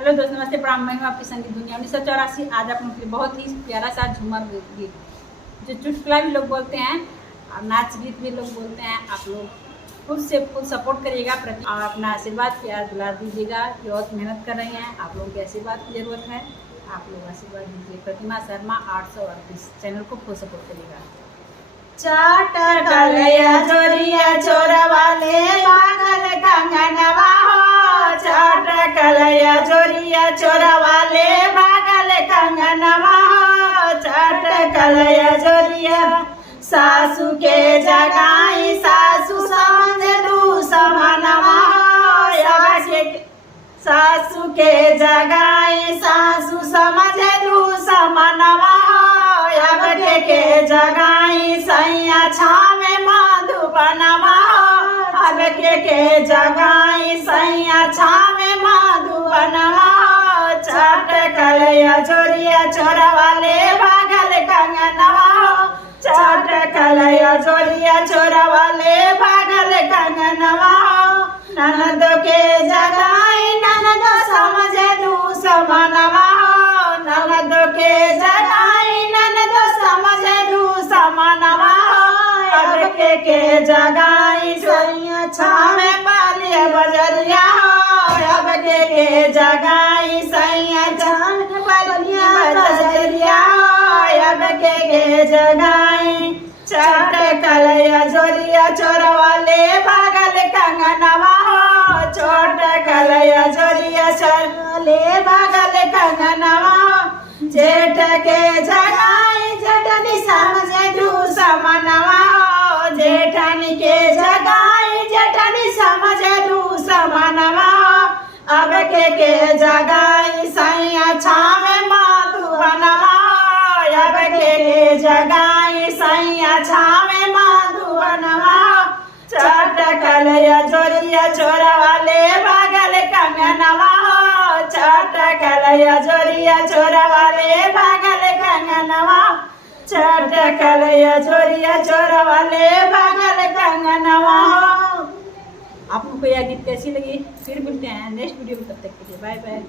Hello दोस्त, नमस्ते, प्रणाम। मैं हूँ आपकी संगीत दुनिया 1984। आज आप लोग के लिए बहुत ही प्यारा सा झूमर गीत, जो चुटकुला भी लोग बोलते हैं और नाच गीत भी लोग बोलते हैं। आप लोग खुद से खुद सपोर्ट करिएगा और अपना आशीर्वाद प्यार दुलार दीजिएगा। बहुत मेहनत कर रही हैं, आप लोगों के आशीर्वाद की ज़रूरत है। आप लोग आशीर्वाद दीजिए। प्रतिमा शर्मा 838 चैनल को खुद सपोर्ट करिएगा। चाट कलया जोरिया चोरा वाले पागल कंगनवा हो। चाट कलया जोरिया चोरा वाले पागल कंगनवा हो। चाट कलया जोरिया सासू के जगाई सासू समझ दू समानवा हो। सासू के जगाई सासू समझ दू समानवा हो। के जगाई सैया छावे मधुबनवा हो। अब के जगाई सैया छावे मधुबनवा हो। चाट कलया जोरिया चोरा वाले पागल कंगनवा हो। चाट कलया जोरिया चोरा वाले पागल कंगनवा हो। ननद के जगाई ननद समझ दू समानवा हो। ननद के जगाई ननद समझ दू समानवा हो। अब के जगाई सैया छावे पालिया बजरिया हो। अब के जगाई सैया छावे पालिया बजरिया हो। अब के जगाई चाट कलया जोरिया चोरा वाले पागल कंगनवा हो। चोट कलया जोरिया चोरा वाले पागल कंगनवा हो। जेठ के जगाई जेठनी समझ दू समानवा हो। जेठनी के जगाई जेठनी समझ दू समानवा हो। अब के जगाई सैया छावे मधुबनवा हो। अब के जगाई सैया छावे मधुबनवा हो। चाट कलया जोरिया चोरा वाले पागल कंगनवा हो। चाट कलया जोरिया चोरा वाले पागल कंगनवा। चाट कलया जोरिया चोरा वाले पागल कंगनवा हो। आप लोग को यह गीत कैसी लगी फिर मिलते हैं नेक्स्ट वीडियो में। तब तक के लिए बाय बाय।